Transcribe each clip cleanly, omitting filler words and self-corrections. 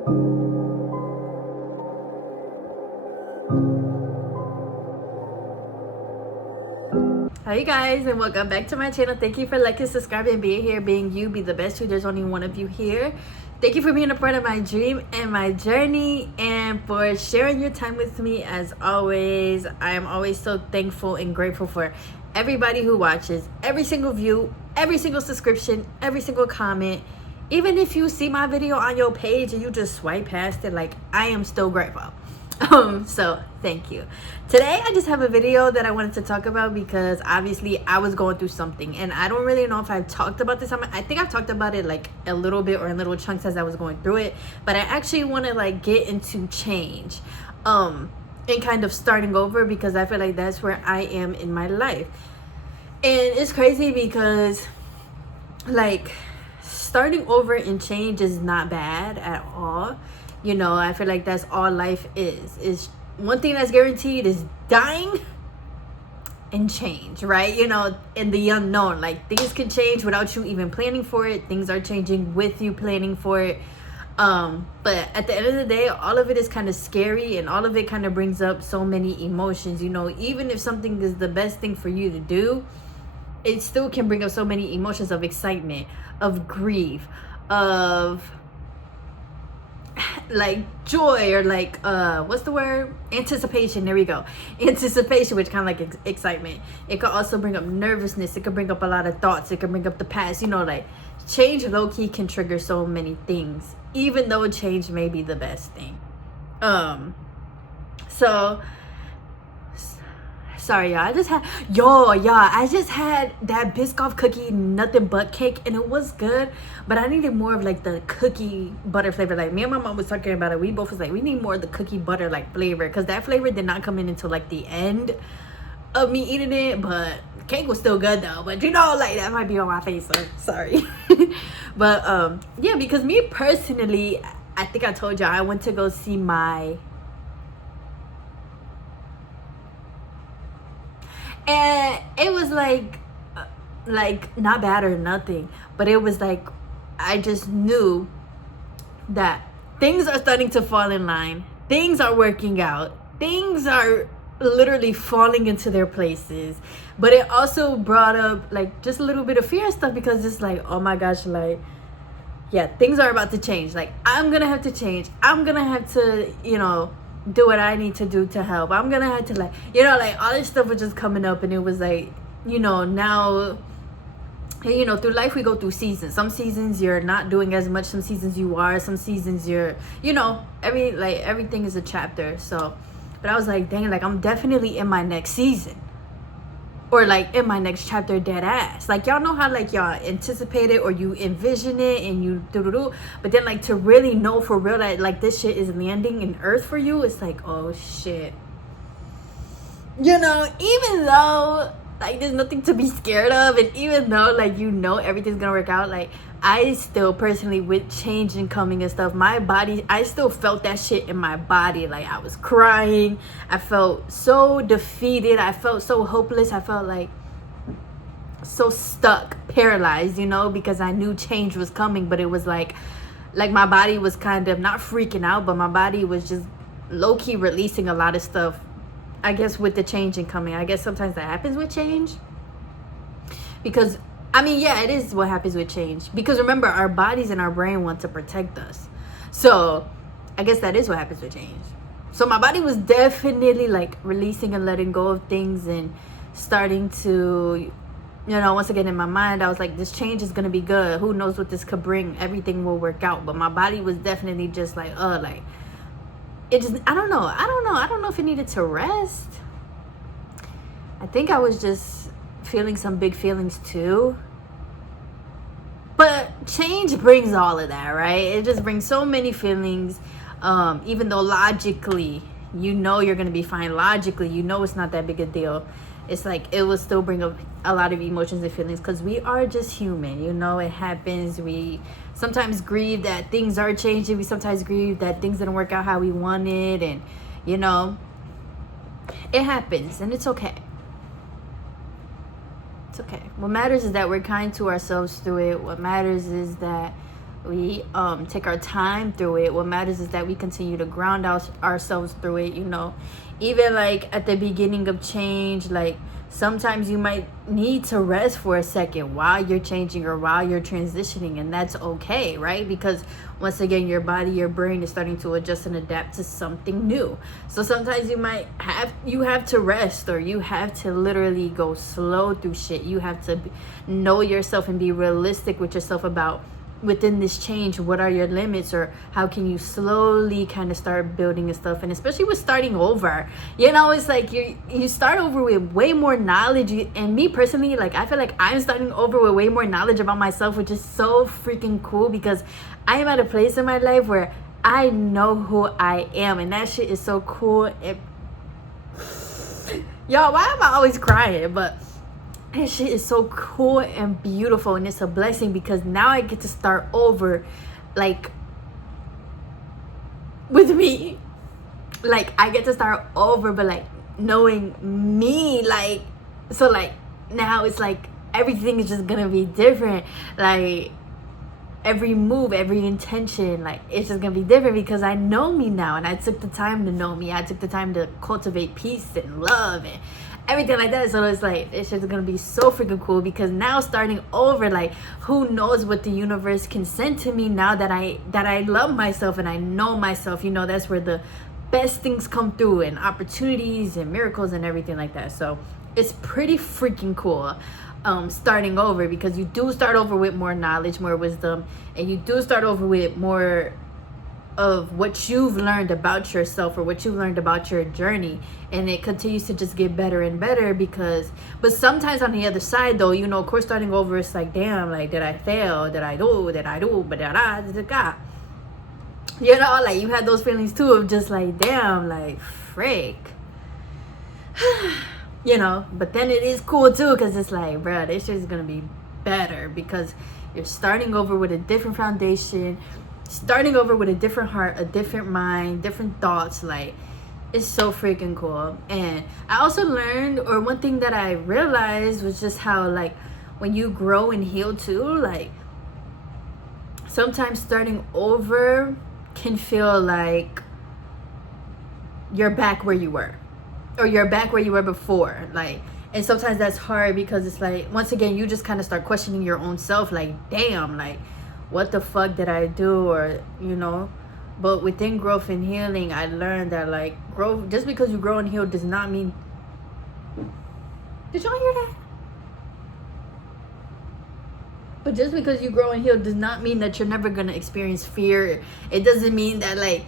Hi you guys, and welcome back to my channel. Thank you for liking, subscribing, being here, being you, be the best you. There's only one of you here. Thank you for being a part of my dream and my journey, and for sharing your time with me. As always, I am always so thankful and grateful for everybody who watches, every single view, every single subscription, every single comment. Even if you see my video on your page and you just swipe past it, like, I am still grateful. So thank you. Today I just have a video that I wanted to talk about because obviously I was going through something, and I don't really know if I've talked about this. I think I've talked about it like a little bit or in little chunks as I was going through it, but I actually want to like get into change and kind of starting over, because I feel like that's where I am in my life. And it's crazy because like starting over and change is not bad at all. You know, I feel like that's all life is one thing that's guaranteed is dying and change, right? You know, in the unknown, like things can change without you even planning for it. Things are changing with you planning for it. But at the end of the day, all of it is kind of scary, and all of it kind of brings up so many emotions. You know, even if something is the best thing for you to do, it still can bring up so many emotions of excitement, of grief, of like joy, or like what's the word, anticipation. There we go, anticipation, which kind of like excitement. It could also bring up nervousness. It could bring up a lot of thoughts. It could bring up the past. You know, like change low-key can trigger so many things, even though change may be the best thing. So sorry, y'all. I just had that Biscoff cookie nothing but cake, and it was good, but I needed more of like the cookie butter flavor. Like me and my mom was talking about it. We both was like, we need more of the cookie butter like flavor, because that flavor did not come in until like the end of me eating it. But cake was still good though. But you know, like that might be on my face, so sorry. But yeah, because me personally, I think I told y'all I went to go see my, and it was like not bad or nothing, but it was like I just knew that things are starting to fall in line. Things are working out. Things are literally falling into their places. But it also brought up like just a little bit of fear and stuff, because it's like, oh my gosh, like, yeah, things are about to change. Like, I'm gonna have to change. I'm gonna have to, you know, do what I need to do to help. I'm gonna have to, like, you know, like all this stuff was just coming up, and it was like, you know, now, you know, through life we go through seasons. Some seasons you're not doing as much, some seasons you are, some seasons you're, you know, everything is a chapter. So, but I was like, dang, like I'm definitely in my next season, or like in my next chapter, dead ass. Like, y'all know how like y'all anticipate it or you envision it and you do, but then like to really know for real that like this shit is landing in earth for you, it's like, oh shit. You know, even though like there's nothing to be scared of, and even though like, you know, everything's gonna work out, like I still personally, with change and coming and stuff, my body, I still felt that shit in my body. Like I was crying, I felt so defeated, I felt so hopeless, I felt like so stuck, paralyzed, you know, because I knew change was coming. But it was like my body was kind of not freaking out, but my body was just low-key releasing a lot of stuff, I guess, with the change and coming. I guess sometimes that happens with change, because I mean, yeah, it is what happens with change, because remember, our bodies and our brain want to protect us. So I guess that is what happens with change. So my body was definitely like releasing and letting go of things, and starting to, you know, once again in my mind I was like, this change is gonna be good, who knows what this could bring, everything will work out. But my body was definitely just like, like it just, I don't know if it needed to rest. I think I was just feeling some big feelings too. But change brings all of that, right? It just brings so many feelings. Even though logically, you know, you're gonna be fine. Logically, you know, it's not that big a deal. It's like it will still bring up a lot of emotions and feelings, because we are just human, you know. It happens. We sometimes grieve that things are changing. We sometimes grieve that things didn't work out how we wanted, and you know, it happens, and it's okay. It's okay. What matters is that we're kind to ourselves through it. What matters is that We take our time through it. What matters is that we continue to ground ourselves through it, you know. Even like at the beginning of change, like sometimes you might need to rest for a second while you're changing or while you're transitioning, and that's okay, right? Because once again, your body, your brain is starting to adjust and adapt to something new. So sometimes you have to rest, or you have to literally go slow through shit. You have to know yourself and be realistic with yourself about, within this change, what are your limits, or how can you slowly kind of start building and stuff. And especially with starting over, you know, it's like you start over with way more knowledge. And me personally, like, I feel like I'm starting over with way more knowledge about myself, which is so freaking cool, because I am at a place in my life where I know who I am, and that shit is so cool. Y'all, why am I always crying? But that shit is so cool and beautiful, and it's a blessing, because now I get to start over, like, with me. Like, I get to start over, but like knowing me, like, so like now it's like everything is just gonna be different. Like every move, every intention, like it's just gonna be different because I know me now, and I took the time to know me. I took the time to cultivate peace and love and everything like that. So it's like, it's just gonna be so freaking cool, because now starting over, like, who knows what the universe can send to me now that I love myself and I know myself. You know, that's where the best things come through, and opportunities and miracles and everything like that. So it's pretty freaking cool starting over, because you do start over with more knowledge, more wisdom, and you do start over with more of what you've learned about yourself, or what you've learned about your journey, and it continues to just get better and better. But sometimes on the other side though, you know, of course, starting over, it's like, damn, like, did I fail, did I do, but you know, like, you had those feelings too of just like, damn, like, frick. You know, but then it is cool too, because it's like, bruh, this shit is gonna be better, because you're starting over with a different foundation, starting over with a different heart, a different mind, different thoughts. Like, it's so freaking cool. And I also learned, or one thing that I realized, was just how, like, when you grow and heal too, like, sometimes starting over can feel like you're back where you were, or you're back where you were before. Like, and sometimes that's hard, because it's like, once again, you just kind of start questioning your own self, like, damn, like, what the fuck did I do? Or, you know. But within growth and healing, I learned that, like, growth, just because you grow and heal does not mean, did y'all hear that? But just because you grow and heal does not mean that you're never gonna experience fear. It doesn't mean that, like,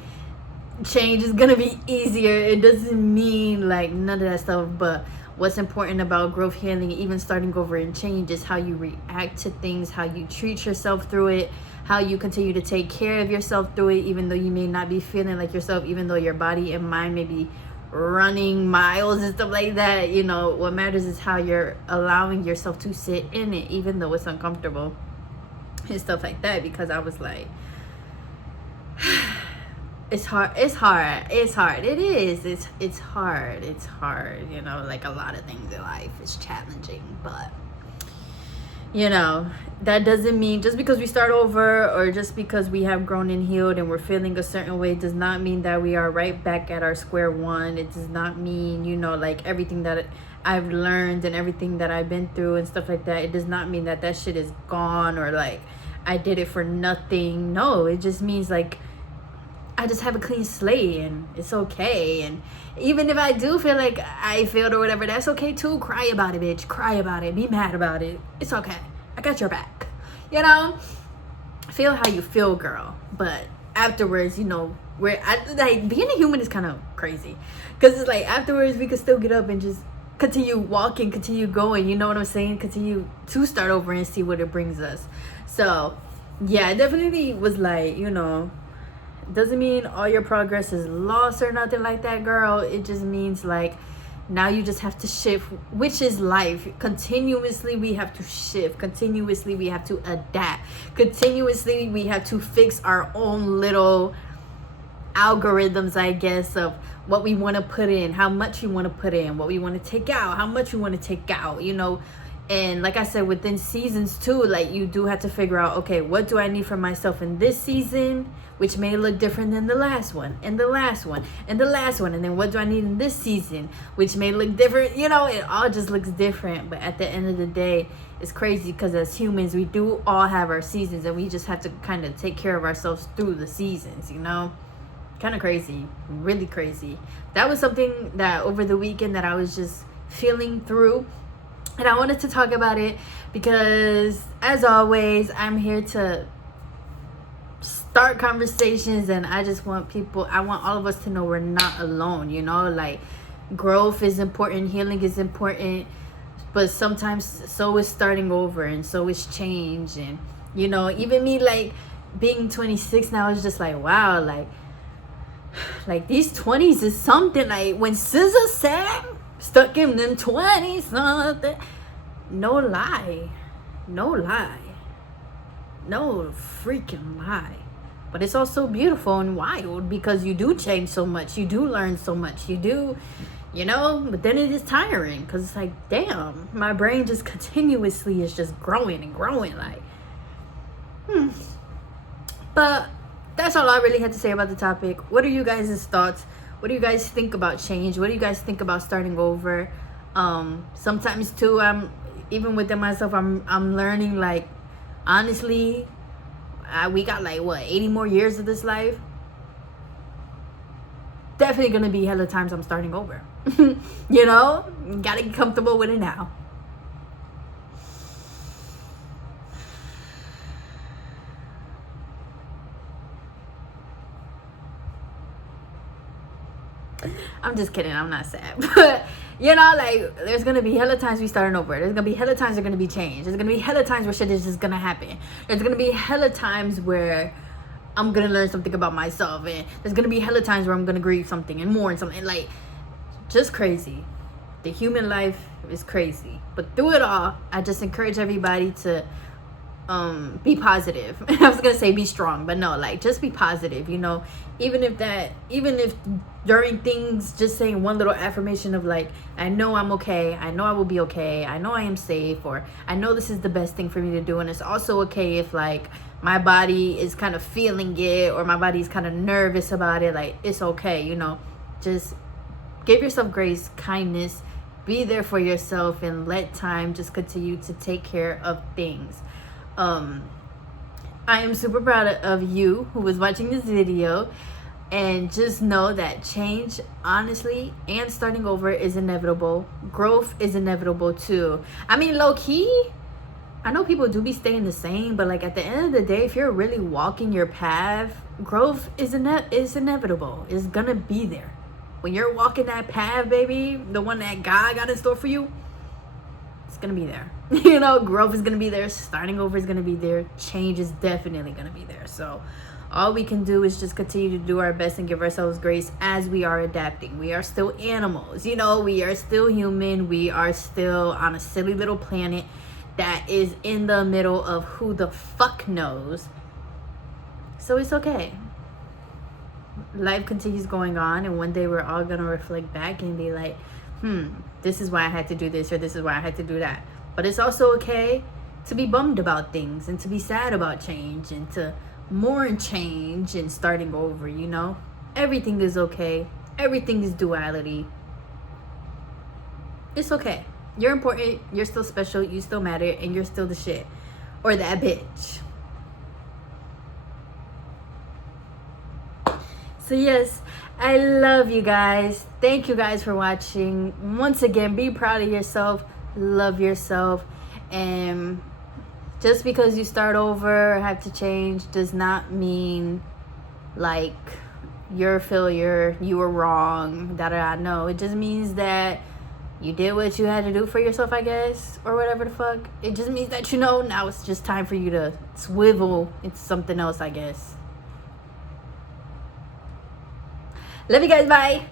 change is gonna be easier. It doesn't mean, like, none of that stuff. But what's important about growth, healing, even starting over and change, is how you react to things, how you treat yourself through it, how you continue to take care of yourself through it, even though you may not be feeling like yourself, even though your body and mind may be running miles and stuff like that. You know, what matters is how you're allowing yourself to sit in it, even though it's uncomfortable and stuff like that. Because I was like, it's hard, it is, it's hard, you know, like a lot of things in life is challenging. But, you know, that doesn't mean, just because we start over, or just because we have grown and healed and we're feeling a certain way, does not mean that we are right back at our square one. It does not mean, you know, like, everything that I've learned and everything that I've been through and stuff like that, it does not mean that shit is gone, or like I did it for nothing. No, it just means, like, I just have a clean slate, and it's okay. And even if I do feel like I failed or whatever, that's okay too. Cry about it, bitch. Cry about it. Be mad about it. It's okay. I got your back. You know? Feel how you feel, girl. But afterwards, you know, like, being a human is kind of crazy. Because it's like, afterwards, we can still get up and just continue walking, continue going. You know what I'm saying? Continue to start over and see what it brings us. So, yeah, it definitely was like, you know, doesn't mean all your progress is lost or nothing like that, girl. It just means, like, now you just have to shift, which is life. Continuously we have to shift, continuously we have to adapt, continuously we have to fix our own little algorithms, I guess, of what we want to put in, how much we want to put in, what we want to take out, how much we want to take out, you know. And like I said, within seasons too, like you do have to figure out, okay, what do I need for myself in this season, which may look different than the last one, and the last one, and the last one. And then what do I need in this season, which may look different. You know, it all just looks different. But at the end of the day, it's crazy because as humans, we do all have our seasons, and we just have to kind of take care of ourselves through the seasons, you know? Kind of crazy, really crazy. That was something that over the weekend that I was just feeling through. And I wanted to talk about it because, as always, I'm here to start conversations, and I just want all of us to know we're not alone, you know? Like, growth is important, healing is important, but sometimes so is starting over, and so is change. And, you know, even me, like, being 26 now is just like, wow, like these 20s is something. Like, when SZA sang, stuck in them 20s, something. No lie. No freaking lie. But it's also beautiful and wild because you do change so much. You do learn so much. You do, you know, but then it is tiring because it's like, damn, my brain just continuously is just growing and growing. Like, But that's all I really had to say about the topic. What are you guys' thoughts? What do you guys think about change? What do you guys think about starting over? Sometimes too, even within myself, I'm learning, like, honestly, we got like 80 more years of this life. Definitely gonna be hella times I'm starting over. You know, gotta get comfortable with it now. I'm just kidding, I'm not sad. But, you know, like, there's gonna be hella times we starting over. There's gonna be hella times there's gonna be change. There's gonna be hella times where shit is just gonna happen. There's gonna be hella times where I'm gonna learn something about myself. And there's gonna be hella times where I'm gonna grieve something and mourn something. Like, just crazy. The human life is crazy. But through it all, I just encourage everybody to be positive. I was gonna say be strong, but no, like, just be positive, you know. Even if during things, just saying one little affirmation of, like, I know I'm okay, I know I will be okay, I know I am safe, or I know this is the best thing for me to do. And it's also okay if, like, my body is kind of feeling it, or my body's kind of nervous about it. Like, it's okay, you know. Just give yourself grace, kindness, be there for yourself, and let time just continue to take care of things. I am super proud of you who was watching this video, and just know that change, honestly, and starting over is inevitable. Growth is inevitable too. I mean, low-key, I know people do be staying the same, but, like, at the end of the day, if you're really walking your path, growth is inevitable. It's gonna be there. When you're walking that path, baby, the one that God got in store for you, it's gonna be there. You know, growth is gonna be there, starting over is gonna be there, change is definitely gonna be there. So all we can do is just continue to do our best and give ourselves grace as we are adapting. We are still animals, you know, we are still human. We are still on a silly little planet that is in the middle of who the fuck knows. So it's okay. Life continues going on, and one day we're all gonna reflect back and be like, this is why I had to do this, or this is why I had to do that. But it's also okay to be bummed about things, and to be sad about change, and to mourn change and starting over, you know? Everything is okay. Everything is duality. It's okay. You're important. You're still special. You still matter. And you're still the shit. Or that bitch. So yes, I love you guys. Thank you guys for watching. Once again, be proud of yourself. Love yourself. And just because you start over or have to change does not mean, like, you're a failure, you were wrong, no. It just means that you did what you had to do for yourself, I guess, or whatever the fuck. It just means that, you know, now it's just time for you to swivel into something else, I guess. Love you guys, bye.